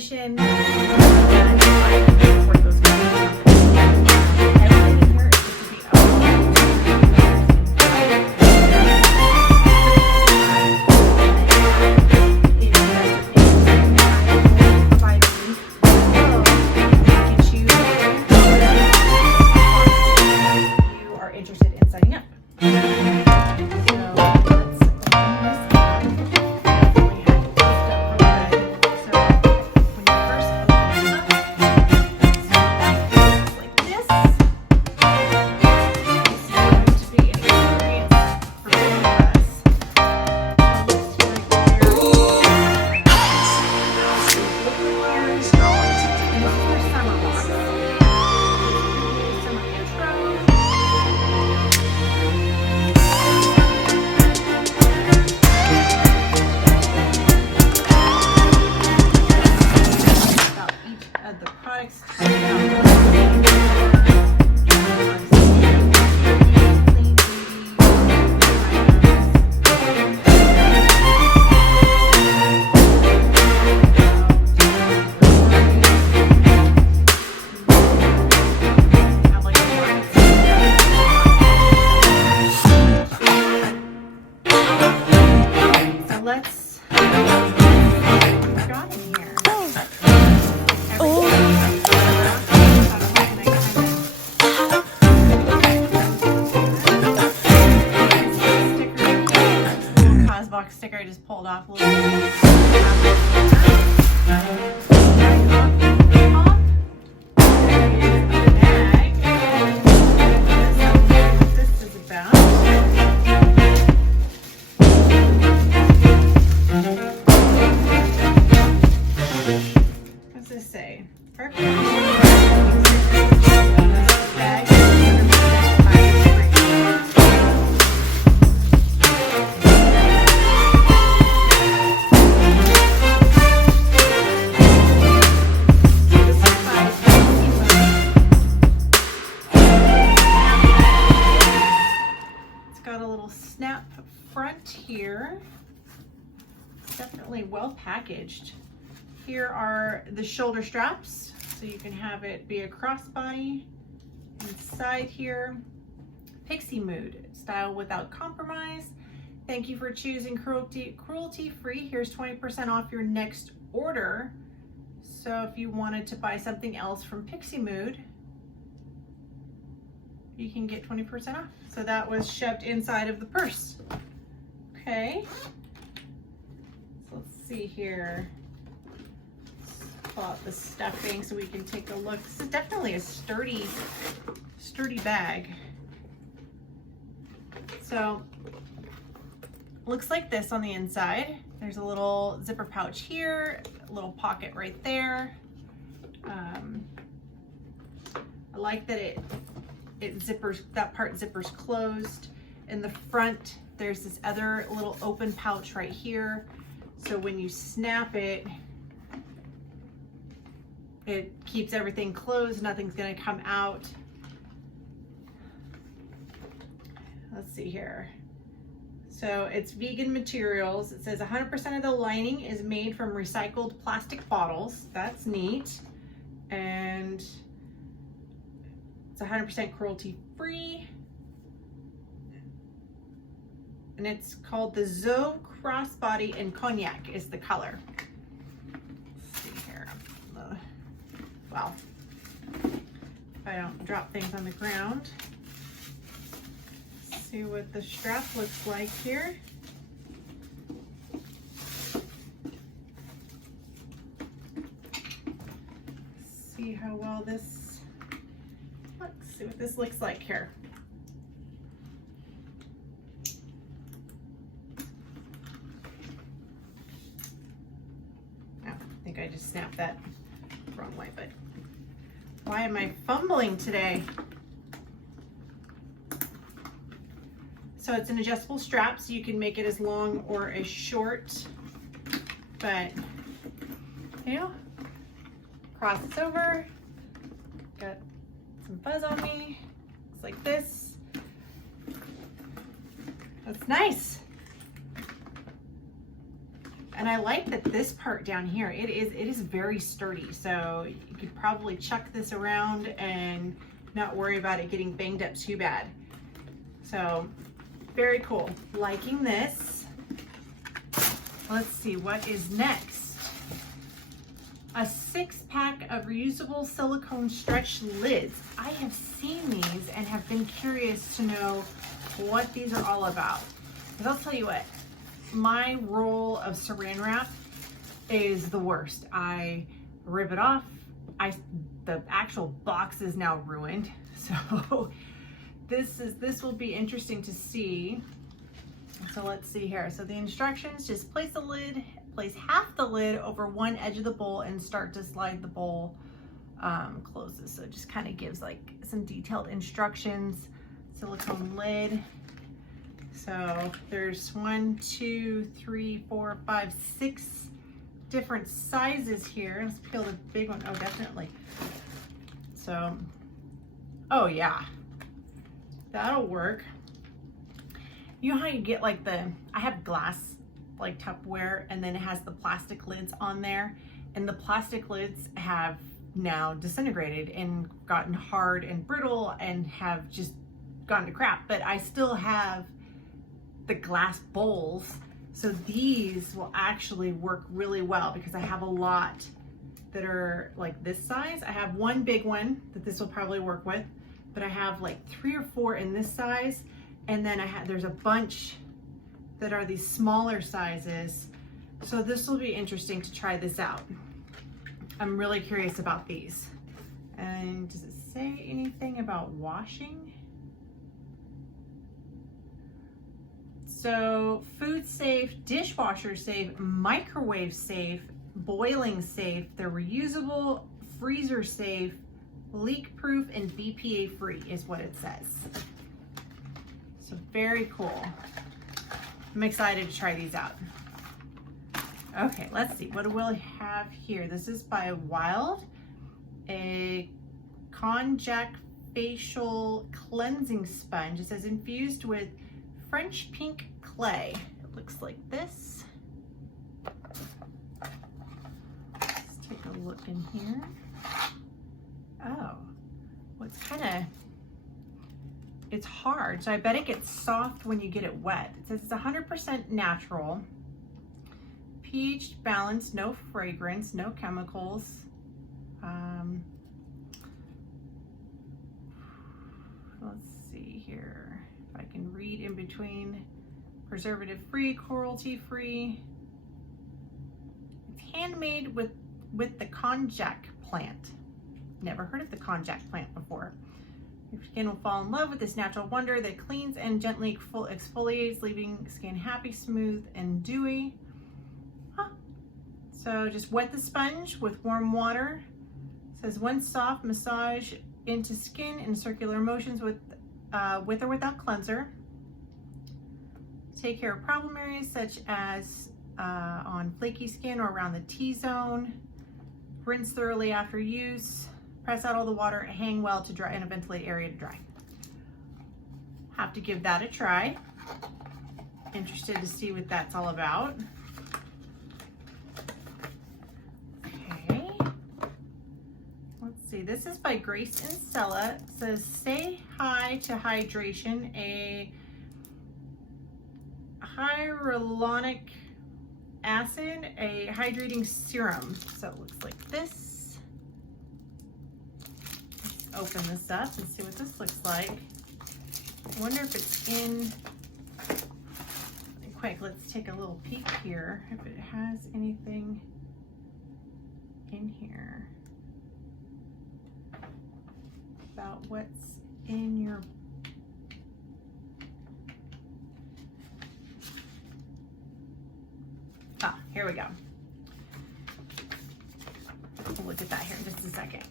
commission. CAUSEBOX sticker I just pulled off a little bit. This is about. What's this say? Front here, it's definitely well packaged. Here are the shoulder straps, so you can have it be a crossbody. Inside here, Pixie mood, style without compromise. Thank you for choosing cruelty free. Here's 20% off your next order. So if you wanted to buy something else from Pixie mood, you can get 20% off. So that was shoved inside of the purse. Okay, so let's see here. Let's pull out the stuffing so we can take a look. This is definitely a sturdy bag. So looks like this on the inside. There's a little zipper pouch here, a little pocket right there. I like that it zippers, that part zippers closed. In the front, there's this other little open pouch right here. So when you snap it, it keeps everything closed. Nothing's gonna come out. Let's see here. So it's vegan materials. It says 100% of the lining is made from recycled plastic bottles. That's neat. And it's 100% cruelty free. And it's called the Zoe Crossbody and Cognac is the color. Let's see here. Well, if I don't drop things on the ground. Let's see what the strap looks like here. See how well this looks. See what this looks like here. I just snapped that wrong way, but why am I fumbling today? So it's an adjustable strap, so you can make it as long or as short, but you know, cross this over, got some fuzz on me, looks like this. That's nice. And I like that this part down here, it is very sturdy. So you could probably chuck this around and not worry about it getting banged up too bad. So very cool. Liking this. Let's see what is next. A 6-pack of reusable silicone stretch lids. I have seen these and have been curious to know what these are all about. Because I'll tell you what, my roll of saran wrap is the worst. I rip it off. The actual box is now ruined. So this will be interesting to see. So let's see here. So the instructions, just place half the lid over one edge of the bowl and start to slide the bowl closes. So it just kind of gives like some detailed instructions. Silicone lid. So there's 1, 2, 3, 4, 5, 6 different sizes here. Let's peel the big one. Oh, definitely. So, oh yeah, that'll work. You know how you get like I have glass like Tupperware, and then it has the plastic lids on there, and the plastic lids have now disintegrated and gotten hard and brittle and have just gone to crap, but I still have the glass bowls. So these will actually work really well because I have a lot that are like this size. I have one big one that this will probably work with, but I have like 3 or 4 in this size. And then there's a bunch that are these smaller sizes. So this will be interesting to try this out. I'm really curious about these. And does it say anything about washing? So food safe, dishwasher safe, microwave safe, boiling safe, they're reusable, freezer safe, leak proof, and BPA free is what it says. So very cool. I'm excited to try these out. Okay, let's see, what do we have here? This is by WYLD, a Konjac facial cleansing sponge. It says infused with French pink clay. It looks like this. Let's take a look in here. Oh, well, it's hard, so I bet it gets soft when you get it wet. It says it's 100% natural, pH balanced, no fragrance, no chemicals. Let's see here if I can read in between. Preservative free, cruelty free. It's handmade with the Konjac plant. Never heard of the Konjac plant before. Your skin will fall in love with this natural wonder that cleans and gently exfoliates, leaving skin happy, smooth, and dewy. So just wet the sponge with warm water. It says one soft massage into skin in circular motions with or without cleanser. Take care of problem areas such as on flaky skin or around the T-zone. Rinse thoroughly after use. Press out all the water, hang well to dry in a ventilated area to dry. Have to give that a try. Interested to see what that's all about. Okay. Let's see, this is by Grace and Stella. It says, say hi to hydration, a hyaluronic acid, a hydrating serum. So it looks like this. Let's open this up and see what this looks like. I wonder if it's in, quick, let's take a little peek here, if it has anything in here about what's in your here we go. We'll look at that here in just a second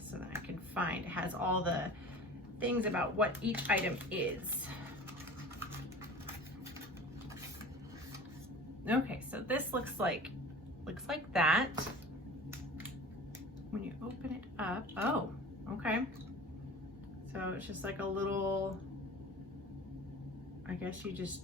so that I can find, it has all the things about what each item is. Okay, so this looks like that. When you open it up, oh, okay. So it's just like a little, I guess you just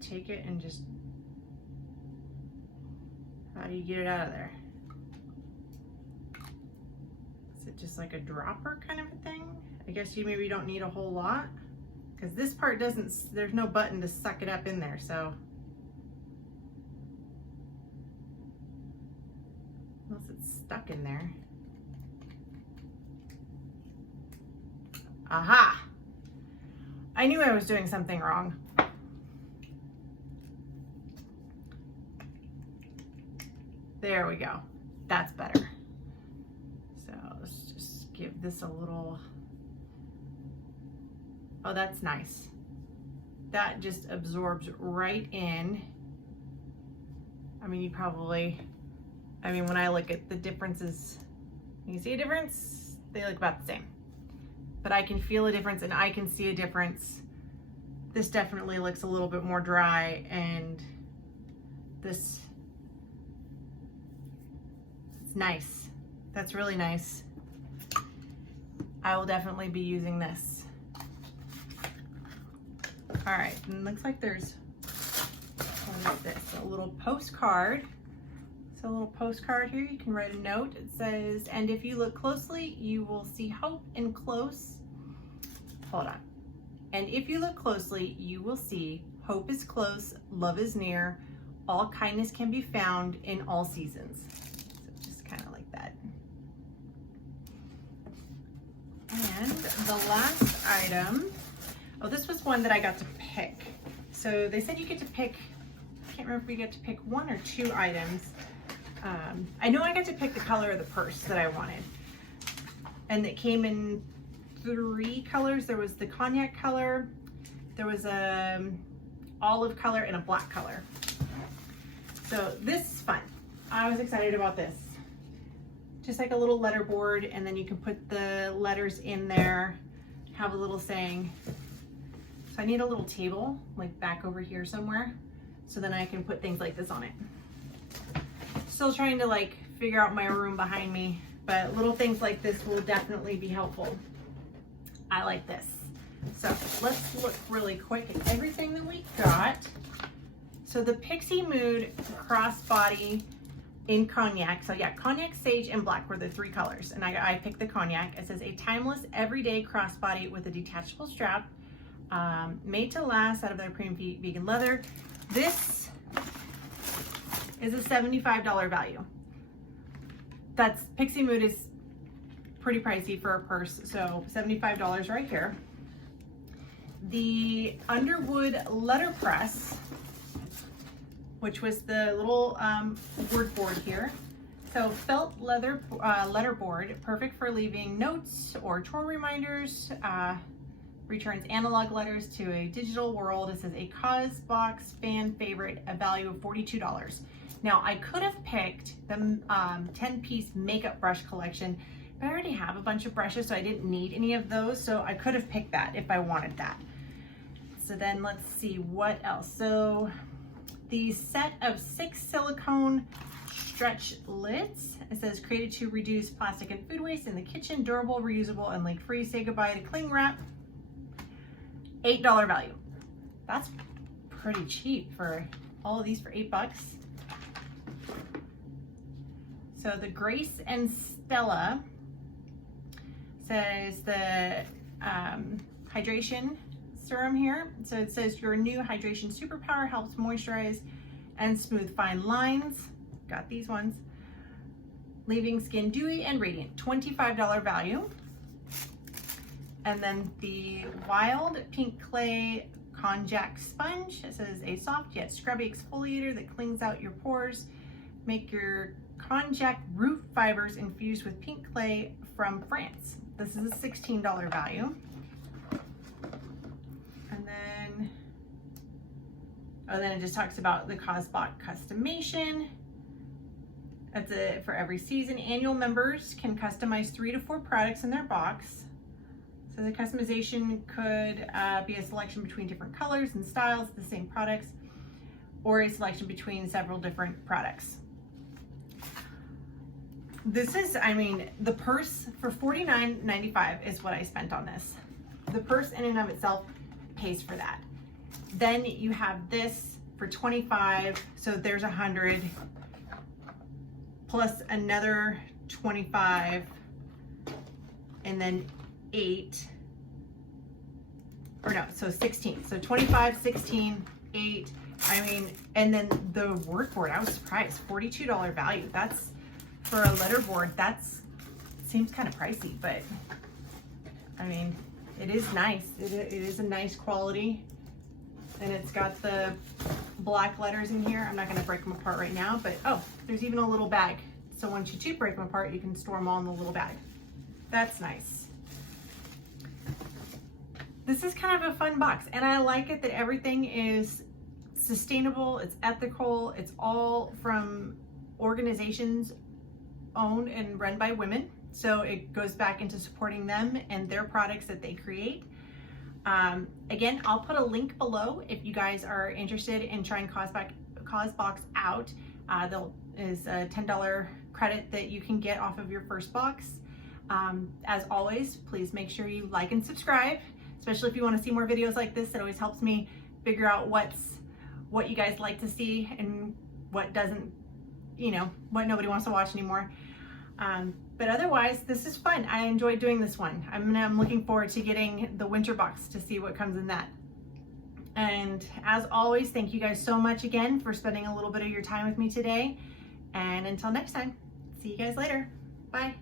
take it and just How do you get it out of there? Is it just like a dropper kind of a thing? I guess you maybe don't need a whole lot, because this part doesn't, there's no button to suck it up in there, so. Unless it's stuck in there. Aha! I knew I was doing something wrong. There we go. That's better. So let's just give this a little, oh, that's nice. That just absorbs right in. I mean, you probably, I mean, when I look at the differences, you see a difference? They look about the same. But I can feel a difference and I can see a difference. This definitely looks a little bit more dry, and this, it's nice. That's really nice. I will definitely be using this. All right, and it looks like there's, what is this? A little postcard. So a little postcard here, you can write a note. It says, and if you look closely, you will see hope in close. Hold on. And if you look closely, you will see hope is close, love is near, all kindness can be found in all seasons. So just kind of like that. And the last item, oh, this was one that I got to pick. So they said you get to pick, I can't remember if we get to pick 1 or 2 items. I know I got to pick the color of the purse that I wanted. And it came in 3 colors. There was the cognac color, there was a olive color, and a black color. So this is fun. I was excited about this. Just like a little letter board, and then you can put the letters in there, have a little saying. So I need a little table, like back over here somewhere, so then I can put things like this on it. Still trying to like figure out my room behind me, but little things like this will definitely be helpful. I like this. So let's look really quick at everything that we got. So the Pixie Mood Crossbody in Cognac. So yeah, Cognac, Sage, and Black were the 3 colors. And I picked the Cognac. It says a timeless, everyday crossbody with a detachable strap, made to last out of their premium vegan leather. This is a $75 value. That's, Pixie Mood is pretty pricey for a purse, so $75 right here. The Underwood Letterpress, which was the little word board here. So felt leather letterboard, perfect for leaving notes or chore reminders. Returns analog letters to a digital world. It says a CAUSEBOX fan favorite, a value of $42. Now I could have picked the 10-piece makeup brush collection, but I already have a bunch of brushes, so I didn't need any of those. So I could have picked that if I wanted that. So then let's see what else. So the set of 6 silicone stretch lids. It says created to reduce plastic and food waste in the kitchen, durable, reusable, and leak-free. Say goodbye to cling wrap. $8 value. That's pretty cheap for all of these for $8. So the Grace and Stella says the hydration serum here. So it says your new hydration superpower helps moisturize and smooth fine lines. Got these ones. Leaving skin dewy and radiant. $25 value. And then the WYLD Pink Clay Konjac Sponge. It says a soft yet scrubby exfoliator that cleans out your pores. Make your Konjac root fibers infused with pink clay from France. This is a $16 value. And then, oh, then it just talks about the CAUSEBOX customization. That's it for every season. Annual members can customize 3 to 4 products in their box. So the customization could be a selection between different colors and styles of the same products, or a selection between several different products. This is, I mean, the purse for $49.95 is what I spent on this. The purse in and of itself pays for that. Then you have this for $25, so there's $100. plus another 25, and then 8, or no, so 16. So 25, 16, 8. I mean, and then the word board, I was surprised, $42 value. That's for a letter board. That's seems kind of pricey, but I mean, it is nice. It is a nice quality, and it's got the black letters in here. I'm not going to break them apart right now, but oh, there's even a little bag. So once you do break them apart, you can store them all in the little bag. That's nice. This is kind of a fun box, and I like it that everything is sustainable, it's ethical, it's all from organizations owned and run by women. So it goes back into supporting them and their products that they create. Again, I'll put a link below if you guys are interested in trying CAUSEBOX out. There is a $10 credit that you can get off of your first box. As always, please make sure you like and subscribe, especially if you want to see more videos like this. It always helps me figure out what you guys like to see and what doesn't, you know, what nobody wants to watch anymore. But otherwise, this is fun. I enjoyed doing this one. I'm looking forward to getting the winter box to see what comes in that. And as always, thank you guys so much again for spending a little bit of your time with me today. And until next time, see you guys later. Bye.